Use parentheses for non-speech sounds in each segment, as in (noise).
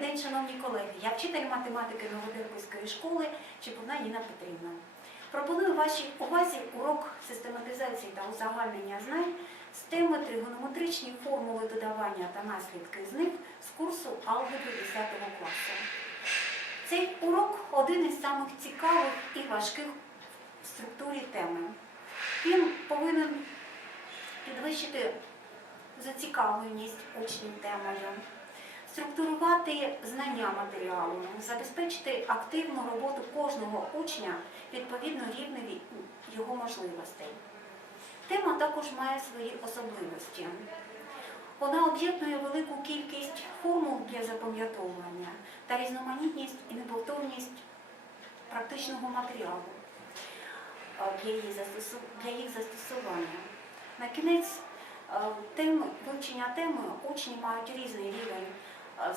день, шановні колеги. Я вчитель математики Новодерківської школи Чепурна Ніна Петрівна. Пропоную вашій увазі урок систематизації та узагальнення знань з теми тригонометричні формули додавання та наслідки з них з курсу алгебри 10 класу. Цей урок один із самих цікавих і важких в структурі теми. Він повинен підвищити зацікавленість учнів темою, структурувати знання матеріалу, забезпечити активну роботу кожного учня відповідно рівневі його можливостей. Тема також має свої особливості. Вона об'єднує велику кількість формул для запам'ятовування та різноманітність і неповторність практичного матеріалу для їх застосування. На кінець е, вивчення теми учні мають різний рівень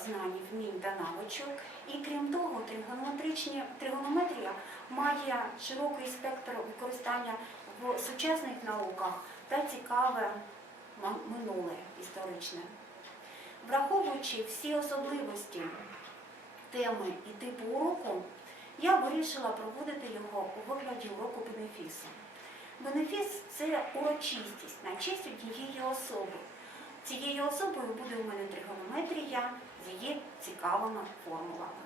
знань, вмінь та навичок. І крім того, тригонометрія має широкий спектр використання в сучасних науках та цікаве минуле історичне. Враховуючи всі особливості теми і типу уроку, я вирішила проводити його у вигляді уроку бенефісу. Бенефіс це урочистість на честь однієї особи. Цією особою буде у мене тригонометрія її цікавими формулами.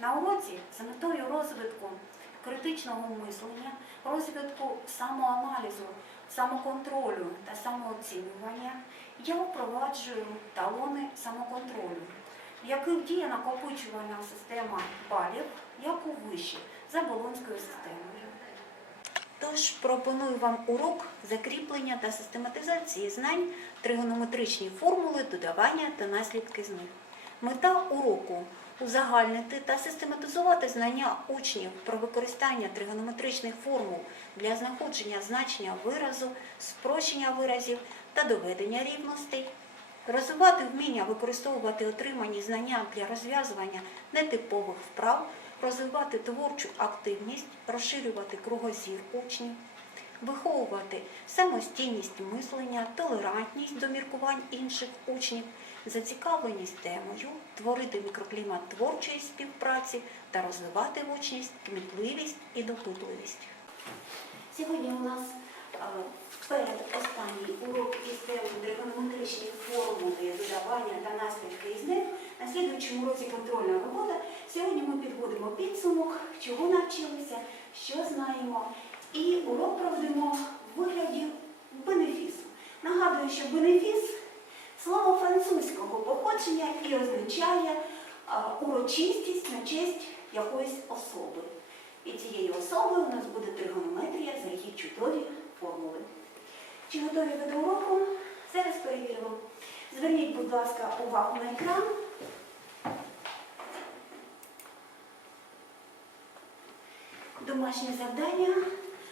На уроці за метою розвитку критичного мислення, розвитку самоаналізу, самоконтролю та самооцінювання я впроваджую талони самоконтролю, в яких діє накопичувальна система балів, як у виші, за Болонською системою. Тож пропоную вам урок закріплення та систематизації знань, тригонометричні формули, додавання та наслідки з них. Мета уроку узагальнити та систематизувати знання учнів про використання тригонометричних формул для знаходження значення виразу, спрощення виразів та доведення рівностей, розвивати вміння використовувати отримані знання для розв'язування нетипових вправ, розвивати творчу активність, розширювати кругозір учнів, виховувати самостійність мислення, толерантність до міркувань інших учнів, зацікавленість темою, творити мікроклімат творчої співпраці та розвивати учність кмітливість і допитливість. Сьогодні у нас е, передостанній урок із теми тригонометричні формули додавання та наслідки із них. На слідуючому уроці контрольна робота. Сьогодні ми підводимо підсумок, чого навчилися, що знаємо. І урок проведемо в вигляді бенефісу. Нагадую, що бенефіс слово французького походження і означає урочистість на честь якоїсь особи. І цією особою у нас буде тригонометрія за її чудові формули. Чи готові ви до уроку? Зараз перевіримо. Зверніть, будь ласка, увагу на екран. Домашнє завдання.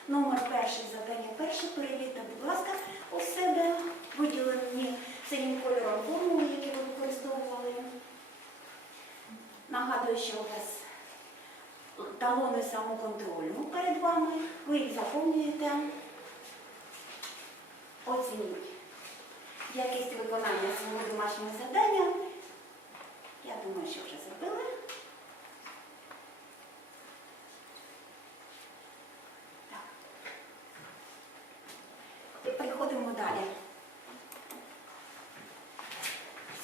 Номер перший, завдання перше. Перевірте, будь ласка, у себе виділені синім кольором формули, які ви використовували. Нагадую, що у вас талони самоконтролю перед вами. Ви їх заповнюєте. Оцініть якість виконання свого домашнього завдання. Я думаю, що вже зробили. Так. І переходимо далі.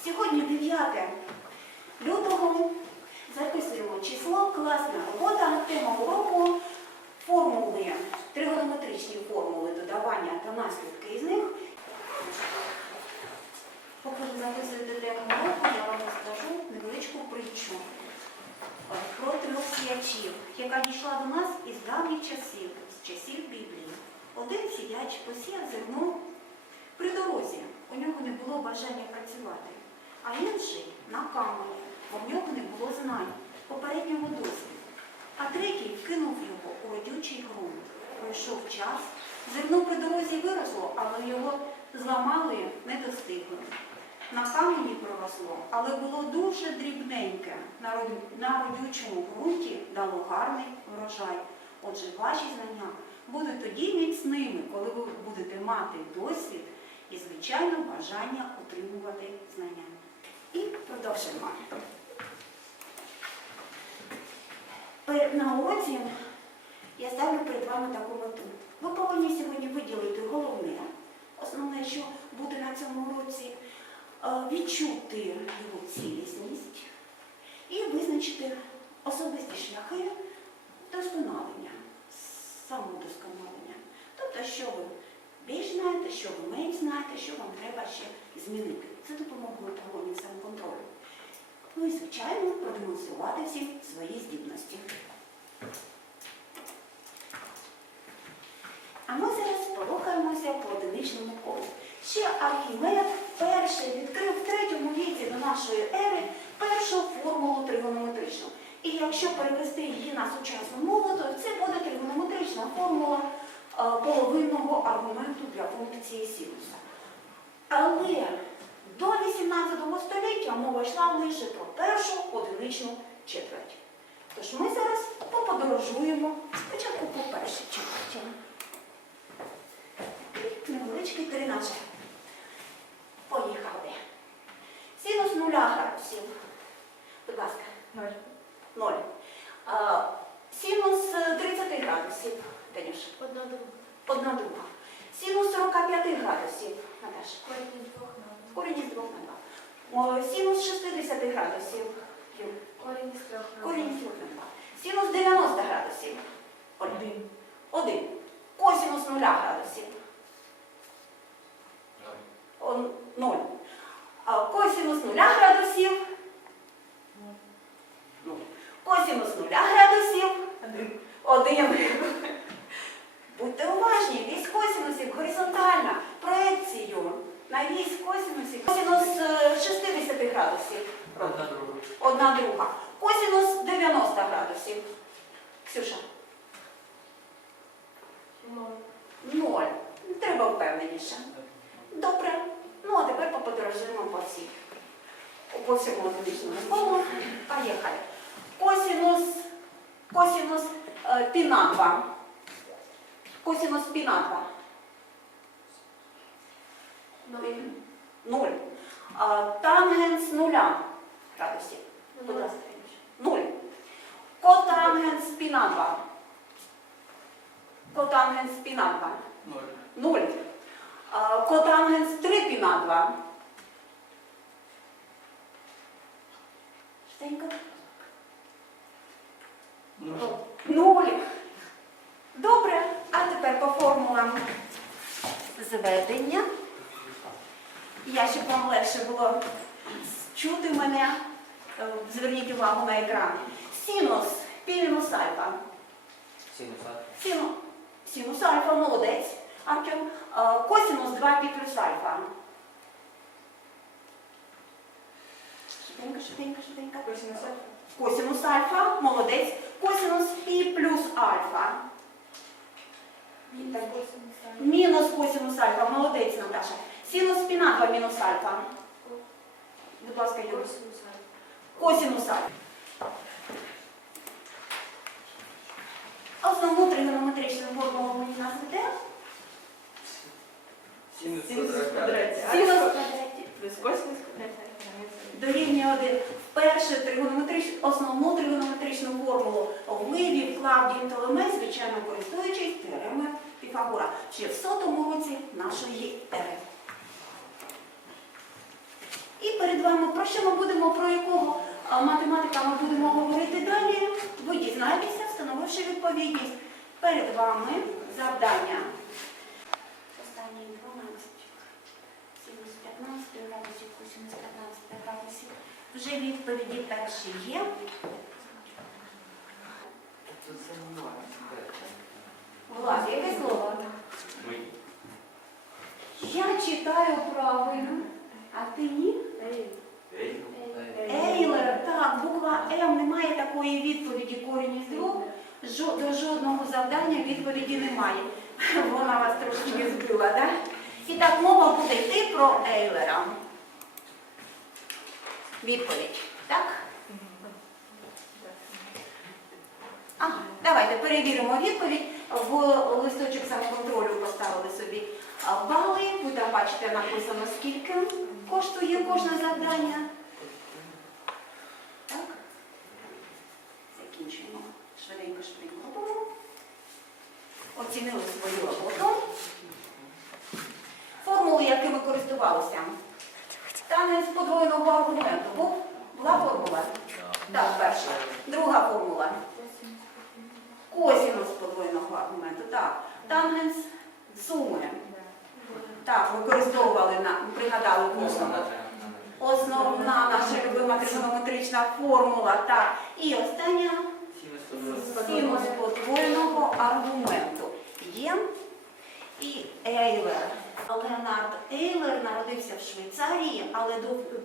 Сьогодні 9 лютого записуємо число, класна робота, тема уроку, формули, тригонометричні формули додавання та наслідки із них. Поки ви записуєте тему уроку, я вам розкажу невеличку притчу про трьох сіячів, яка дійшла до нас із давніх часів, з часів Біблії. Один сіяч посіяв зерно при дорозі. У нього не було бажання працювати, а інший на камені, бо в нього не було знань, попереднього досвіду. А третій кинув його у родючий ґрунт. Пройшов час, зерно при дорозі виросло, але його зламали, не достигли. На камені проросло, але було дуже дрібненьке. На родючому ґрунті дало гарний врожай. Отже, ваші знання будуть тоді міцними, коли ви будете мати досвід і, звичайно, бажання отримувати знання. І продовжуємо. На уроці я ставлю перед вами таку мету. Ви повинні сьогодні виділити головне, основне, що буде на цьому уроці, е, відчути його цілісність і визначити особисті шляхи досконалення, самодосконалення. Тобто, що ви більш знаєте, що ви менш знаєте, що вам треба ще змінити. Це допомогою погоні самоконтролю. Ну і, звичайно, продемонструвати всі свої здібності. А ми зараз порухаємося по одиничному колу. Ще Архімед перший відкрив в третьому віці до нашої ери першу формулу тригонометричну. І якщо перевести її на сучасну мову, то це буде тригонометрична формула е, половинного аргументу для функції синуса. Але до 18 століття мова йшла лише про першу одиничну четверть. Тож ми зараз поподорожуємо спочатку по першій четверті. Невеличкий тренажер. Поїхали. Синус нуля градусів. Будь ласка. Ноль. Ноль. А, е, 30 градусів. Танюш. Одна друга. Одна друга. Синус 45 градусів. Наташа. Корінь двох один. Корінь із 2 на 2. О, Синус 60 градусів. Корінь із трьох на Корінь із 2 на 2. Синус 90 градусів. Один. Один. Косинус 0 градусів. Ноль. А Косинус 0 градусів. Нуль. Косинус 0 градусів. Один. Один. Будьте уважні, вісь косинусів горизонтальна. Проекцію на вісь косинусів. Косинус е, 60 градусів. Одна друга. Одна друга. Косинус 90 градусів. Ксюша. Ноль. Ноль. Треба впевненіше. Добре. Ну, а тепер поподорожуємо по всій. По всьому логічному колу. Поїхали. Косинус, косинус е, піна 2. Косинус піна 2. Ноль. Нуль. Тангенс нуля градусів. Будь Нуль. ласка, Нуль. Котангенс піна 2. Котангенс піна 2. Ноль. Нуль. А, Котангенс 3 піна 2. Штенька. Нуль. Нуль. Добре. А тепер по формулам зведення. Я, щоб вам легше було чути мене, е, зверніть увагу на екран. Синус, пі мінус альфа. Синус альфа. Сину, синус альфа, молодець. Артем, Е, косинус 2 пі плюс альфа. Швиденько, швиденько, швиденько. Косінус альфа. Косинус альфа, молодець. Косинус пі плюс альфа. Мінус косінус альфа. Мінус косинус альфа, молодець, Наташа. Синус пі 2 мінус альфа. Будь ласка, Юрій. Косінус альфа. Косинус альфа. Основну тригонометричну формулу мені назвете. Синус Синус квадраті. Синус квадраті. Плюс косінус квадраті. Дорівнює один. Вперше тригонометричну, основну тригонометричну формулу вивів Клавдій Толомей, звичайно користуючись теоремою Піфагора, ще в сотому році нашої ери. І перед вами, про що ми будемо, про якого математика ми будемо говорити далі, ви дізнаєтеся, встановивши відповідність. Перед вами завдання. Останній 12. Синус 15 градусів, косинус 15 градусів. Вже відповіді перші є. Влад, яке слово? Ми. Я читаю правильно, а ти ні? Ей. Ей. Ейлер, так, буква М немає такої відповіді корінь із двох. До жодного завдання відповіді немає. (laughs) Вона вас трошки збила, так? І так мова буде йти про Ейлера. Відповідь, так? Ага, давайте перевіримо відповідь. В листочок самоконтролю поставили собі бали. Там бачите, написано, скільки коштує кожне завдання. Так? Закінчуємо Швиденько, швиденько робимо. Оцінили свою роботу. Формули, якими користувалися. Танець подвоєного аргументу. Був? Була формула? Так, перша. Друга формула. Косінус подвоєного аргументу. Так. Тангенс суми. Так, використовували пригадали Основна Основна наша любима тригонометрична формула. Так. І остання синус подвоєного аргументу. Є і Ейлер. Леонард Ейлер народився в Швейцарії, але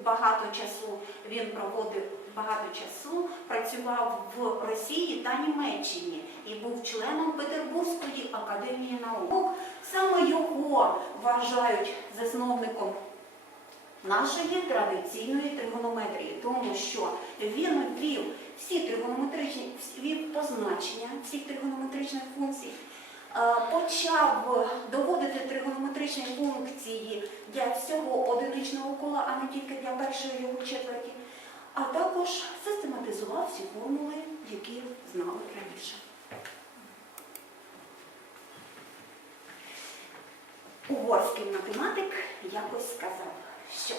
багато часу він проводив багато часу, працював в Росії та Німеччині і був членом Петербурзької академії наук. Саме його вважають засновником нашої традиційної тригонометрії, тому що він ввів всі тригонометричні ввів позначення всіх тригонометричних функцій, почав доводити тригонометричні функції для всього одиничного кола, а не тільки для першої його четверті, а також систематизував всі формули, які знали раніше. Угорський математик якось сказав, що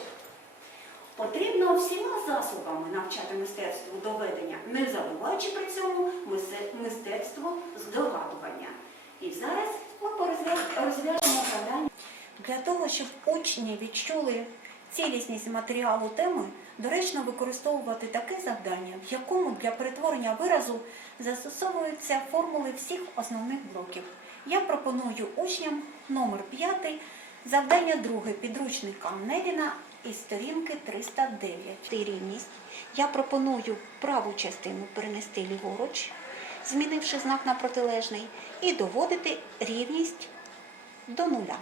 потрібно всіма засобами навчати мистецтву доведення, не забуваючи при цьому мистецтво здогадування. І зараз ми розв'яжемо завдання. Для того, щоб учні відчули цілісність матеріалу теми, доречно використовувати таке завдання, в якому для перетворення виразу застосовуються формули всіх основних блоків. Я пропоную учням номер 5, завдання друге підручника Невіна із сторінки 309. Рівність. Я пропоную праву частину перенести ліворуч, змінивши знак на протилежний, і доводити рівність до нуля.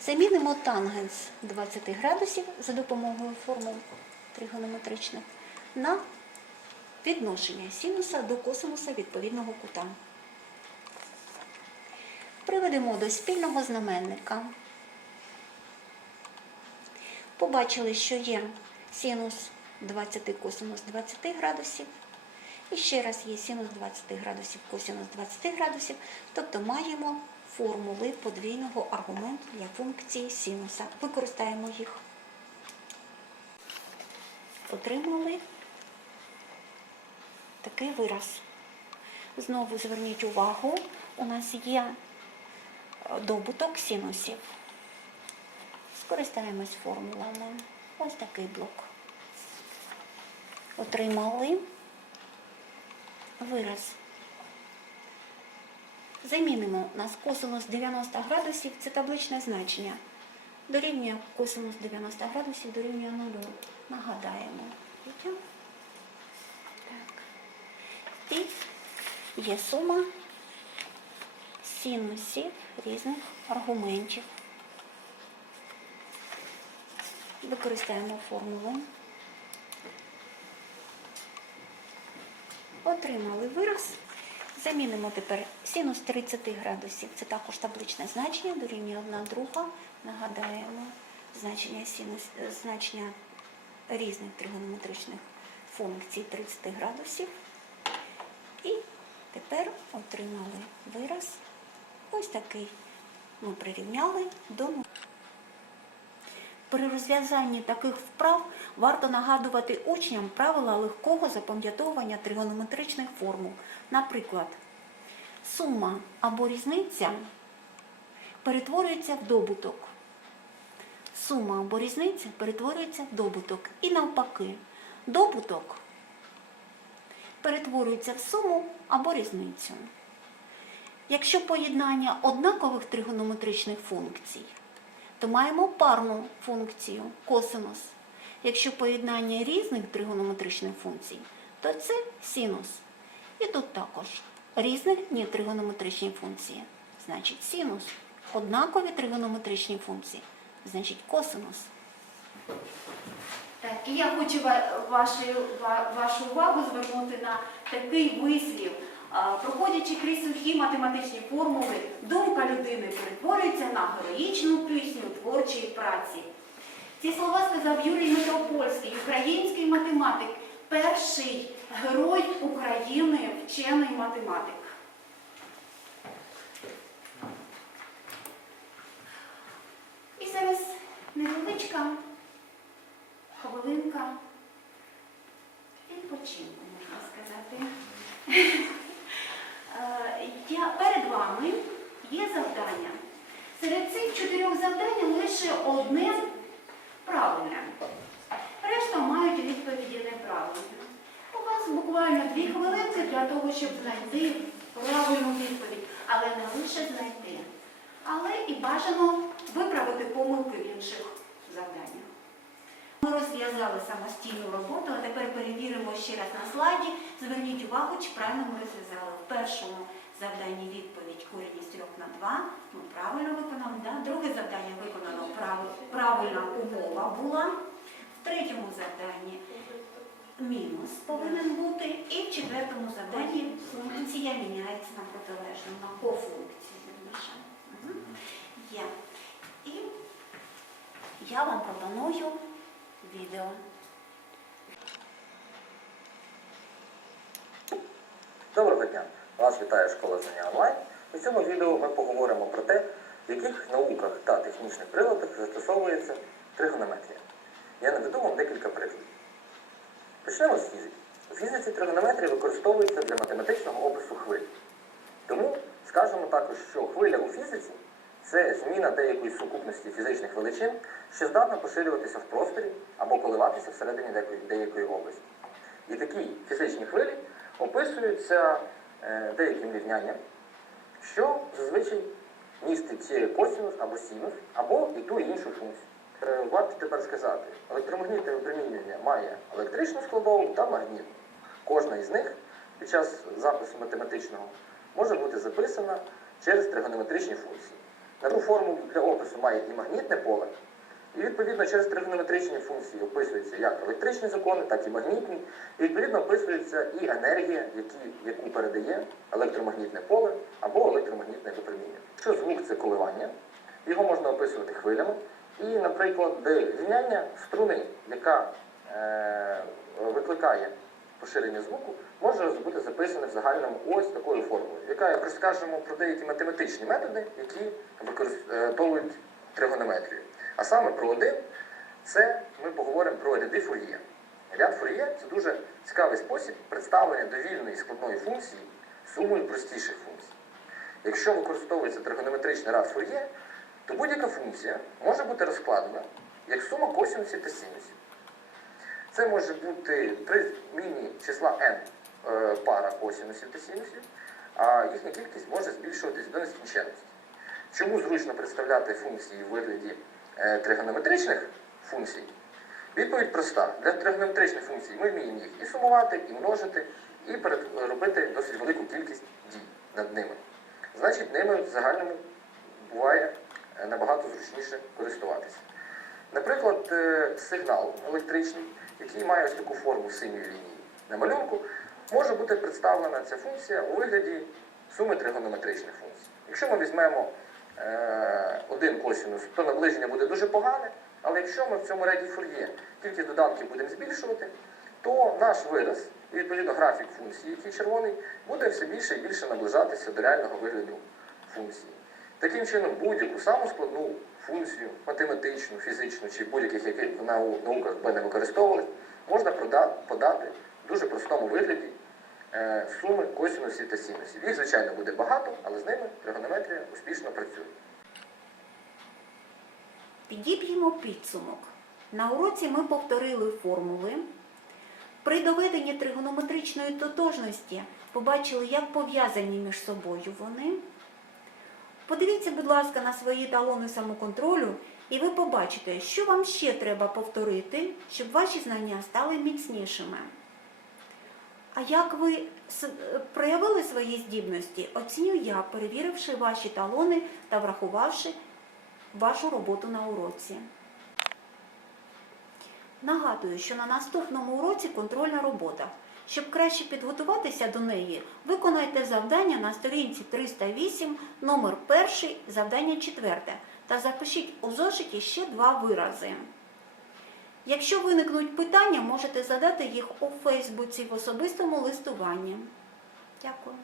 Замінимо тангенс 20 градусів за допомогою формул тригонометричних на відношення синуса до косинуса відповідного кута. Приведемо до спільного знаменника. Побачили, що є синус 20 косинус 20 градусів. І ще раз є синус 20 градусів, косинус 20 градусів. Тобто маємо формули подвійного аргументу для функції синуса. Використаємо їх. Отримали такий вираз. Знову зверніть увагу, у нас є е, добуток синусів. Скористаємось формулами. Ось такий блок. Отримали вираз. Замінимо нас косинус 90 градусів, це табличне значення. Дорівнює косинус 90 градусів, дорівнює нулю. Нагадаємо. Так. І є сума синусів різних аргументів. Використаємо формулу. Отримали вираз. Замінимо тепер синус 30 градусів. Це також табличне значення, дорівнює 1 друга. Нагадаємо значення синус, е, значення різних тригонометричних функцій 30 градусів. І тепер отримали вираз. Ось такий. Ми прирівняли до. При розв'язанні таких вправ варто нагадувати учням правила легкого запам'ятовування тригонометричних формул. Наприклад, сума або різниця перетворюється в добуток. Сума або різниця перетворюється в добуток. І навпаки, добуток перетворюється в суму або різницю. Якщо поєднання однакових тригонометричних функцій, то маємо парну функцію косинус. Якщо поєднання різних тригонометричних функцій, то це синус. І тут також різні тригонометричні функції, значить синус. Однакові тригонометричні функції, значить косинус. Так, і я хочу вашу, вашу увагу звернути на такий вислів. Проходячи крізь сухі математичні формули, думка людини перетворюється на героїчну пісню творчої праці. Ці слова сказав Юрій Митропольський, український математик, перший герой України, вчений математик. І зараз невеличка хвилинка відпочинку, можна сказати. Е, Я, перед вами є завдання. Серед цих чотирьох завдань лише одне правильне. Решта мають відповіді неправильні. У вас буквально дві хвилинки для того, щоб знайти правильну відповідь, але не лише знайти, але і бажано виправити помилки в інших завданнях. Ми розв'язали самостійну роботу, а тепер перевіримо ще раз на слайді. Зверніть увагу, чи правильно ми розв'язали. В першому завданні відповідь корінь із 3 на 2. Ми правильно виконали. Да? Друге завдання виконано прав- правильна умова була. В третьому завданні мінус повинен бути. І в четвертому завданні функція міняється на протилежну, на кофункцію. Є. І я вам пропоную відео. Доброго дня! Вас вітає школа знання онлайн. У цьому відео ми поговоримо про те, в яких науках та технічних приладах застосовується тригонометрія. Я наведу вам декілька прикладів. Почнемо з фізики. У фізиці тригонометрія використовується для математичного опису хвиль. Тому скажемо також, що хвиля у фізиці це зміна деякої сукупності фізичних величин, що здатна поширюватися в просторі або коливатися всередині деякої, області. І такі фізичні хвилі описуються деяким рівнянням, що зазвичай містить чи косинус або синус, або і ту і іншу функцію. Е, Варто тепер сказати, електромагнітне випромінювання має електричну складову та магнітну. Кожна із них під час запису математичного може бути записана через тригонометричні функції. Таку форму для опису має і магнітне поле, і відповідно через тригонометричні функції описуються як електричні закони, так і магнітні. І відповідно описується і енергія, які, яку передає електромагнітне поле або електромагнітне випромінювання. Якщо звук це коливання, його можна описувати хвилями. І, наприклад, рівняння струни, яка е, викликає поширення звуку, може бути записане в загальному ось такою формулою, яка розкажемо про деякі математичні методи, які використовують тригонометрію. А саме про один, це ми поговоримо про ряди Фур'є. Ряд Фур'є це дуже цікавий спосіб представлення довільної складної функції сумою простіших функцій. Якщо використовується тригонометричний ряд Фур'є, то будь-яка функція може бути розкладена як сума косинусів та синусів. Це може бути при зміні числа n е, пара косинусів та синусів, а їхня кількість може збільшуватись до нескінченності. Чому зручно представляти функції в вигляді тригонометричних функцій? Відповідь проста. Для тригонометричних функцій ми вміємо їх і сумувати, і множити, і перед- робити досить велику кількість дій над ними. Значить, ними в загальному буває е, набагато зручніше користуватися. Наприклад, е, сигнал електричний, який має ось таку форму синьої лінії на малюнку, може бути представлена ця функція у вигляді суми тригонометричних функцій. Якщо ми візьмемо е, один косинус, то наближення буде дуже погане, але якщо ми в цьому ряді фур'є кількість доданків будемо збільшувати, то наш вираз, і відповідно графік функції, який червоний, буде все більше і більше наближатися до реального вигляду функції. Таким чином, будь-яку саму складну функцію, математичну, фізичну чи будь-яких яких в науках би не використовували, можна подати в дуже простому вигляді суми косинусів та синусів. Їх, звичайно, буде багато, але з ними тригонометрія успішно працює. Підіб'ємо підсумок. На уроці ми повторили формули. При доведенні тригонометричної тотожності побачили, як пов'язані між собою вони. Подивіться, будь ласка, на свої талони самоконтролю, і ви побачите, що вам ще треба повторити, щоб ваші знання стали міцнішими. А як ви проявили свої здібності, оціню я, перевіривши ваші талони та врахувавши вашу роботу на уроці. Нагадую, що на наступному уроці контрольна робота. Щоб краще підготуватися до неї, виконайте завдання на сторінці 308, номер 1, завдання 4, та запишіть у зошиті ще два вирази. Якщо виникнуть питання, можете задати їх у Фейсбуці в особистому листуванні. Дякую.